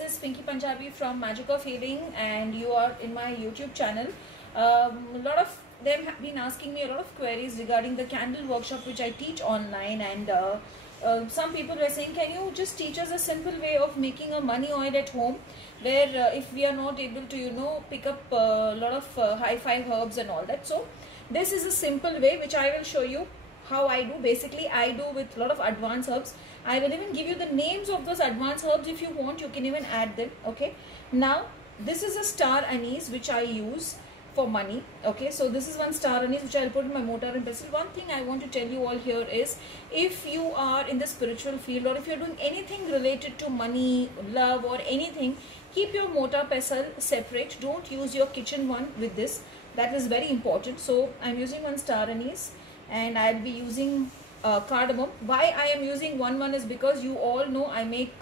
this is Pinky Punjabi from Magic of Healing, and you are in my YouTube channel. A lot of them have been asking me a lot of queries regarding the candle workshop which I teach online, and some people were saying, can you just teach us a simple way of making a money oil at home, where if we are not able to pick up a lot of hi-fi herbs and all that. So this is a simple way which I will show you how I do. Basically I do with a lot of advanced herbs. I will even give you the names of those advanced herbs. If you want, you can even add them. Okay, now this is a star anise which I use for money. Okay, so this is one star anise which I will put in my mortar and pestle. One thing I want to tell you all here is, if you are in the spiritual field, or if you're doing anything related to money, love, or anything, keep your mortar pestle separate. Don't use your kitchen one with this. That is very important. So I'm using one star anise, and I'll be using cardamom. Why I am using one is because you all know I make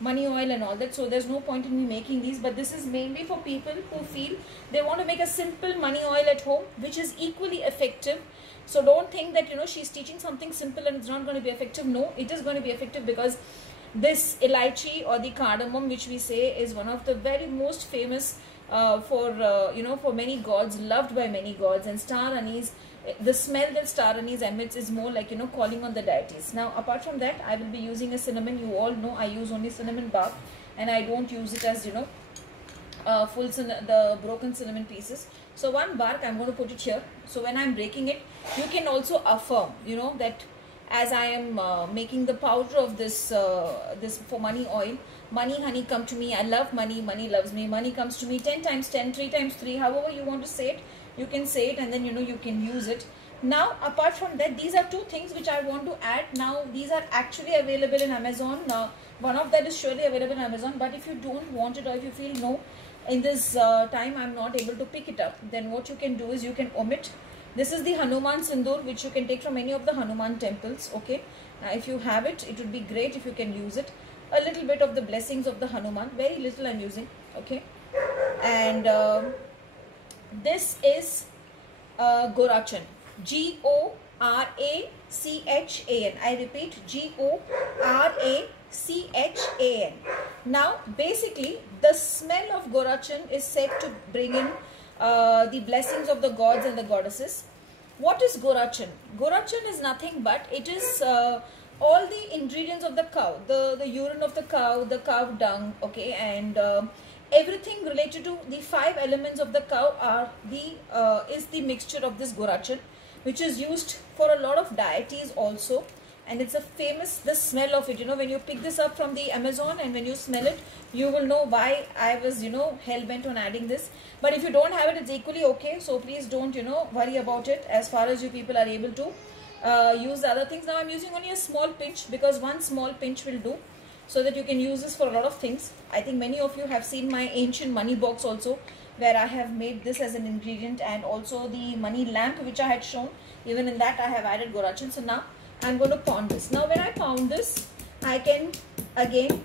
money oil and all that, so there's no point in me making these. But this is mainly for people who feel they want to make a simple money oil at home which is equally effective. So don't think that she's teaching something simple and it's not going to be effective. No, it is going to be effective, because this elaichi or the cardamom, which we say, is one of the very most famous for many gods, loved by many gods. And star anise, the smell that star anise emits is more like calling on the deities. Now apart from that, I will be using a cinnamon. You all know I use only cinnamon bark, and I don't use it as the broken cinnamon pieces. So one bark I'm going to put it here. So when I'm breaking it, you can also affirm that as I am making the powder of this this for money oil, money, honey, come to me. I love money, money loves me. Money comes to me 10 times 10, 3 times 3, however you want to say it. You can say it, and then you can use it. Now apart from that, these are two things which I want to add. Now these are actually available in Amazon. Now one of that is surely available in Amazon, but if you don't want it, or if you feel no, in this time I'm not able to pick it up, then what you can do is you can omit. This is the Hanuman Sindoor, which you can take from any of the Hanuman temples. Okay, now if you have it, it would be great if you can use it. A little bit of the blessings of the Hanuman, very little I'm using. Okay, and this is Gorachan, Gorachan. I repeat, Gorachan. Now basically the smell of Gorachan is said to bring in the blessings of the gods and the goddesses. What is Gorachan? Gorachan is nothing but it is all the ingredients of the cow, the urine of the cow dung, okay, and everything related to the 5 elements of the cow are is the mixture of this Gorachan, which is used for a lot of deities also. And it's a famous, the smell of it, when you pick this up from the Amazon and when you smell it, you will know why I was hell-bent on adding this. But if you don't have it, it's equally okay. So please don't worry about it, as far as you people are able to use the other things. Now I'm using only a small pinch, because one small pinch will do, so that you can use this for a lot of things. I think many of you have seen my ancient money box also, where I have made this as an ingredient, and also the money lamp which I had shown. Even in that I have added Gorachan. So now I'm going to pound this. Now when I pound this, I can again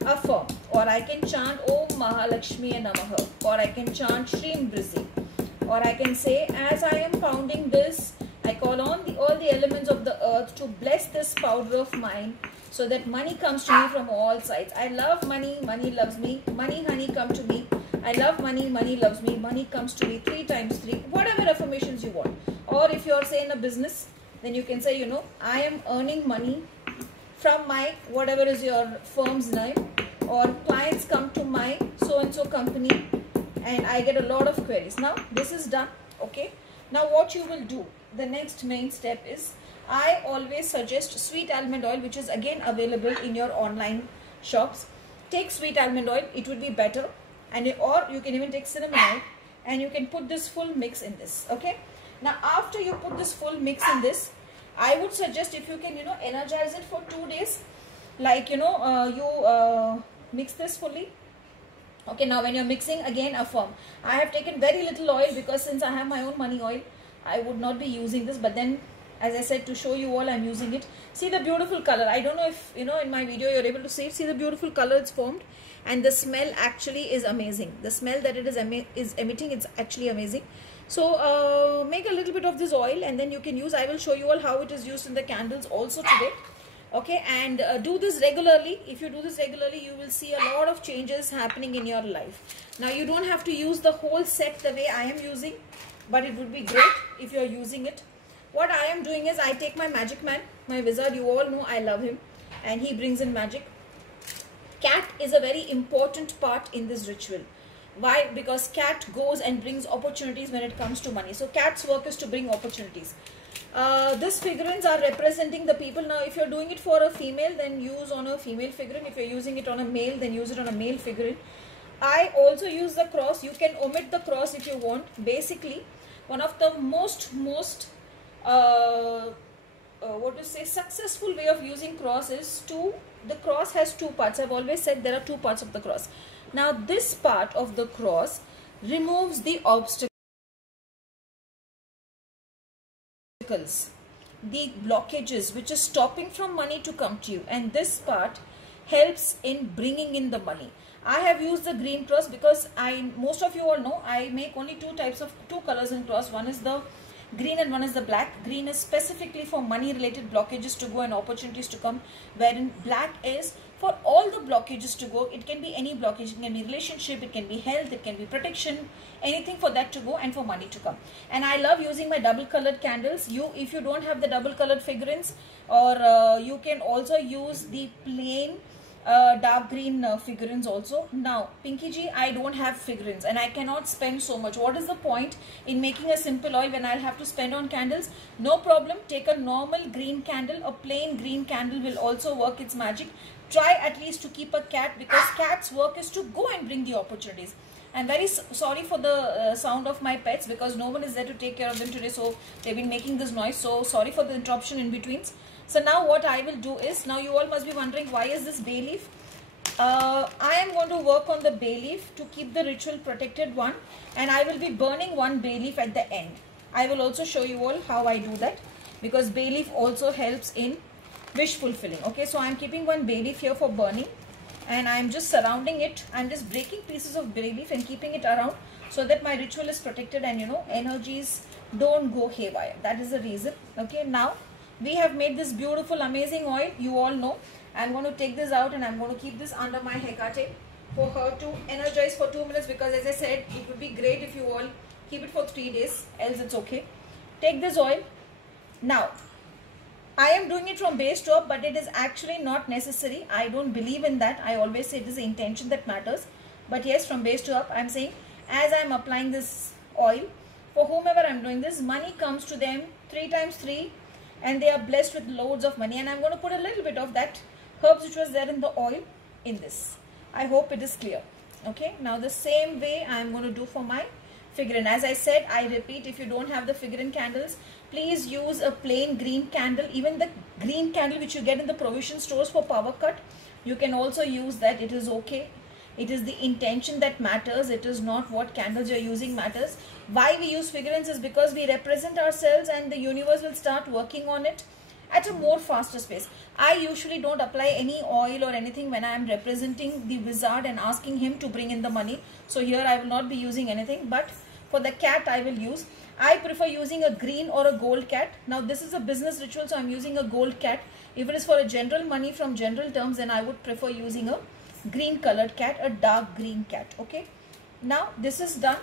affirm, or I can chant Om Mahalakshmi Namaha, or I can chant Shreem Brizi, or I can say, as I am pounding this, I call on all the elements of the earth to bless this powder of mine, so that money comes to me from all sides. I love money, money loves me. Money, honey, come to me. I love money, money loves me. Money comes to me 3 times 3. Whatever affirmations you want. Or if you are saying a business, then you can say, I am earning money from my, whatever is your firm's name, or clients come to my so-and-so company, and I get a lot of queries. Now this is done. Okay, now what you will do, the next main step is, I always suggest sweet almond oil, which is again available in your online shops. Take sweet almond oil, it would be better, or you can even take cinnamon oil, and you can put this full mix in this. Okay, now after you put this full mix in this, I would suggest, if you can energize it for 2 days, like you mix this fully. Okay, now when you're mixing, again affirm. I have taken very little oil, because since I have my own money oil, I would not be using this, but then, as I said, to show you all, I'm using it. See the beautiful color. I don't know if in my video you're able to see it. See the beautiful color it's formed, and the smell actually is amazing. The smell that it is emitting, it's actually amazing. So make a little bit of this oil, and then you can use. I will show you all how it is used in the candles also today. Okay, and do this regularly. If you do this regularly, you will see a lot of changes happening in your life. Now, you don't have to use the whole set the way I am using, but it would be great if you are using it. What I am doing is I take my magic man, my wizard. You all know I love him, and he brings in magic. Cat is a very important part in this ritual. Why? Because cat goes and brings opportunities when it comes to money. So cat's work is to bring opportunities. These figurines are representing the people. Now, if you're doing it for a female, then use on a female figurine. If you're using it on a male, then use it on a male figurine. I also use the cross. You can omit the cross if you want. Basically, one of the most successful way of using cross is the cross has two parts. I've always said there are two parts of the cross. Now, this part of the cross removes the obstacles, the blockages which is stopping from money to come to you, and this part helps in bringing in the money. I have used the green cross because most of you all know I make only two colors in cross. One is the green and one is the black. Green is specifically for money related blockages to go and opportunities to come, wherein black is for all the blockages to go. It can be any blockage. It can be relationship, it can be health, it can be protection, anything for that to go and for money to come. And I love using my double colored candles. If you don't have the double colored figurines, or you can also use the plain dark green figurines also. Now, Pinky ji, I don't have figurines and I cannot spend so much. What is the point in making a simple oil when I'll have to spend on candles? No problem. Take a normal green candle. A plain green candle will also work its magic. Try at least to keep a cat, because cat's work is to go and bring the opportunities. I'm very sorry for the sound of my pets, because no one is there to take care of them today, so they've been making this noise. So sorry for the interruption in betweens. So now what I will do is, now you all must be wondering, why is this bay leaf? I am going to work on the bay leaf to keep the ritual protected one, and I will be burning one bay leaf at the end. I will also show you all how I do that, because bay leaf also helps in wish fulfilling. Okay, so I am keeping one bay leaf here for burning, and I am just surrounding it. I am just breaking pieces of bay leaf and keeping it around so that my ritual is protected and energies don't go haywire. That is the reason. Okay, now we have made this beautiful amazing oil. You all know. I'm going to take this out and I'm going to keep this under my hecate for her to energize for 2 minutes, because as I said, it would be great if you all keep it for 3 days, else it's okay. Take this oil. Now, I am doing it from base to up, but it is actually not necessary. I don't believe in that. I always say it is the intention that matters. But yes, from base to up, I'm saying as I'm applying this oil, for whomever I'm doing this, money comes to them 3 times 3, and they are blessed with loads of money. And I'm going to put a little bit of that herbs which was there in the oil in this. I hope it is clear. Okay, now the same way I am going to do for my figurine. As I said, I repeat, if you don't have the figurine candles, please use a plain green candle. Even the green candle which you get in the provision stores for power cut, you can also use that. It is okay. It is the intention that matters. It is not what candles you're using matters. Why we use figurines is because we represent ourselves, and the universe will start working on it at a more faster pace. I usually don't apply any oil or anything when I am representing the wizard and asking him to bring in the money. So here I will not be using anything, but for the cat I will use. I prefer using a green or a gold cat. Now this is a business ritual, so I'm using a gold cat. If it is for a general money from general terms, then I would prefer using a green colored cat, a dark green cat. Okay, now this is done.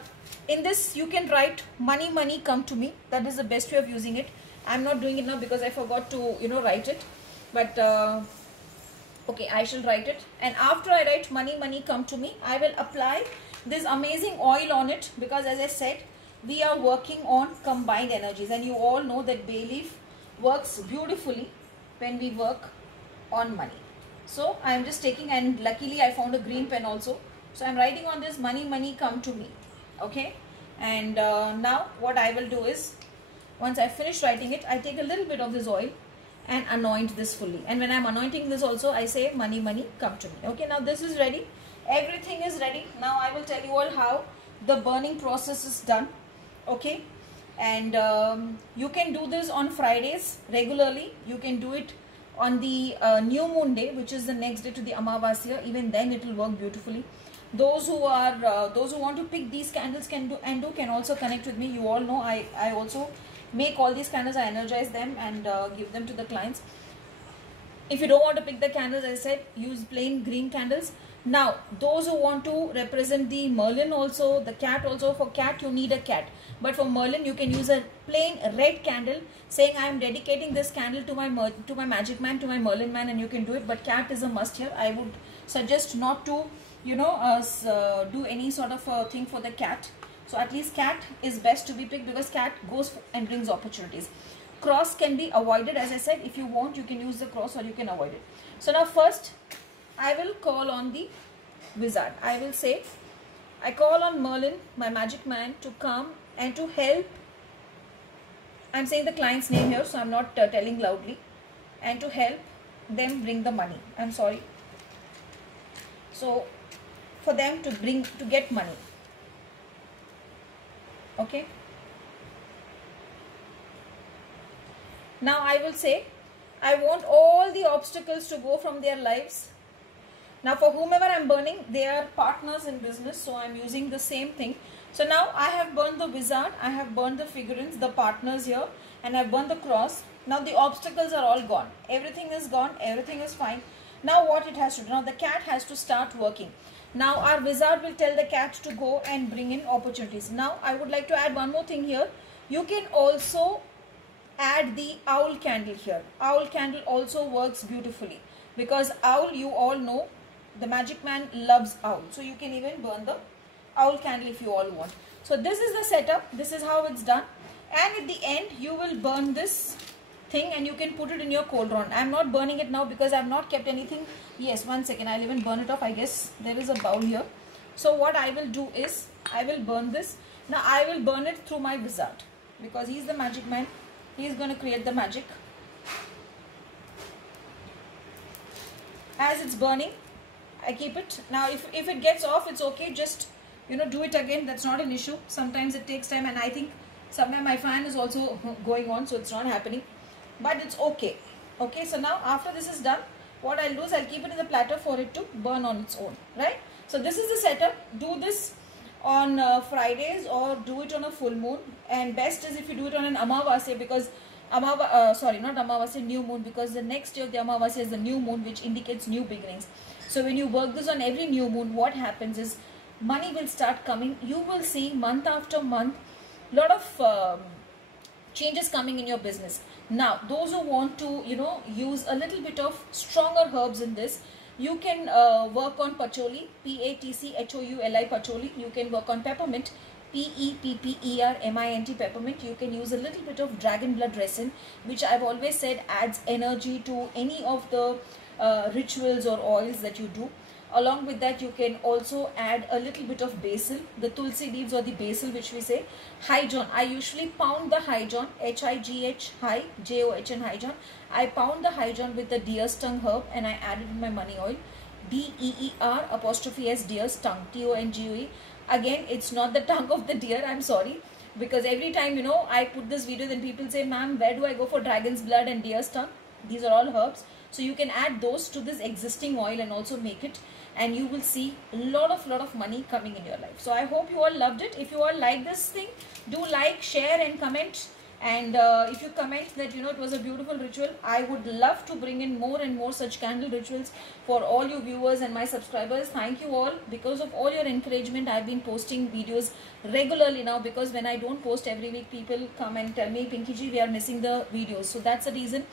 In this you can write money, money come to me. That is the best way of using it. I'm not doing it now because I forgot to write it, but okay, I shall write it. And after I write money, money come to me, I will apply this amazing oil on it, because as I said, we are working on combined energies, and you all know that bay leaf works beautifully when we work on money. So I am just taking, and luckily I found a green pen also, so I am writing on this money, money come to me. Okay, and now what I will do is, once I finish writing it, I take a little bit of this oil and anoint this fully. And when I am anointing this also, I say money, money come to me. Okay, now this is ready. Everything is ready. Now I will tell you all how the burning process is done. Okay, and you can do this on Fridays regularly. You can do it on the new moon day, which is the next day to the Amavasya. Even then it will work beautifully. Those who want to pick these candles can also connect with me. You all know I also make all these candles. I energize them and give them to the clients. If you don't want to pick the candles, as I said, use plain green candles. Now, those who want to represent the Merlin also, the cat also, for cat you need a cat. But for Merlin, you can use a plain red candle saying, I am dedicating this candle to my magic man, to my Merlin man, and you can do it. But cat is a must here. I would suggest not to, you know, do any sort of thing for the cat. So at least cat is best to be picked because cat goes and brings opportunities. Cross can be avoided, as I said. If you want, you can use the cross or you can avoid it. So now first, I will call on the wizard. I will say, I call on Merlin, my magic man, to come and to help. I'm saying the client's name here, so I'm not telling loudly. And to help them bring the money. I'm sorry. So, for them to get money. Okay. Now I will say, I want all the obstacles to go from their lives. Now for whomever I'm burning, they are partners in business, so I'm using the same thing. So now I have burned the wizard, I have burned the figurines, the partners here, and I've burned the cross. Now the obstacles are all gone. Everything is gone, everything is fine. Now what it has to do? Now the cat has to start working. Now our wizard will tell the cat to go and bring in opportunities. Now I would like to add one more thing here. You can also add the owl candle here. Owl candle also works beautifully because owl, you all know, the magic man loves owl. So you can even burn the owl candle if you all want. So this is the setup. This is how it's done. And at the end, you will burn this thing and you can put it in your cauldron. I'm not burning it now because I've not kept anything. Yes, 1 second. I'll even burn it off. I guess there is a bowl here. So what I will do is, I will burn this. Now I will burn it through my wizard because he's the magic man. He is going to create the magic. As it's burning, I keep it. Now if it gets off, it's okay. Just, you know, do it again. That's not an issue. Sometimes it takes time, and I think sometimes my fan is also going on, so it's not happening. But it's okay. Okay, so now after this is done, what I'll do is I'll keep it in the platter for it to burn on its own. Right? So this is the setup. Do this on Fridays or do it on a full moon, and best is if you do it on an Amavasya, because new moon, because the next day of the Amavasya is the new moon, which indicates new beginnings. So when you work this on every new moon, what happens is money will start coming. You will see month after month lot of changes coming in your business. Now those who want to, you know, use a little bit of stronger herbs in this, you can work on patchouli, P-A-T-C-H-O-U-L-I, patchouli. You can work on peppermint, P-E-P-P-E-R-M-I-N-T, peppermint. You can use a little bit of dragon blood resin, which I've always said adds energy to any of the rituals or oils that you do. Along with that, you can also add a little bit of basil, the tulsi leaves or the basil, which we say. Highjohn, I usually pound the highjohn, H-I-G-H, high, J-O-H-N, highjohn. I pound the highjohn with the deer's tongue herb and I add it in my money oil. D-E-E-R apostrophe S, deer's tongue, T-O-N-G-U-E. Again, it's not the tongue of the deer, I'm sorry. Because every time, you know, I put this video, then people say, ma'am, where do I go for dragon's blood and deer's tongue? These are all herbs. So you can add those to this existing oil and also make it, and you will see a lot of money coming in your life. So I hope you all loved it. If you all like this thing, do like, share and comment. And if you comment that, you know, it was a beautiful ritual, I would love to bring in more and more such candle rituals for all you viewers and my subscribers. Thank you all. Because of all your encouragement, I've been posting videos regularly now, because when I don't post every week, people come and tell me, Pinky ji, we are missing the videos. So that's the reason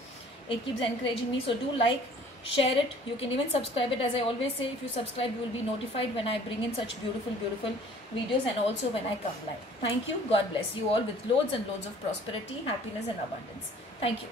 it keeps encouraging me. So do like, share it. You can even subscribe it. As I always say, if you subscribe, you will be notified when I bring in such beautiful videos, and also when I come live. Thank you. God bless you all with loads and loads of prosperity, happiness and abundance. Thank you.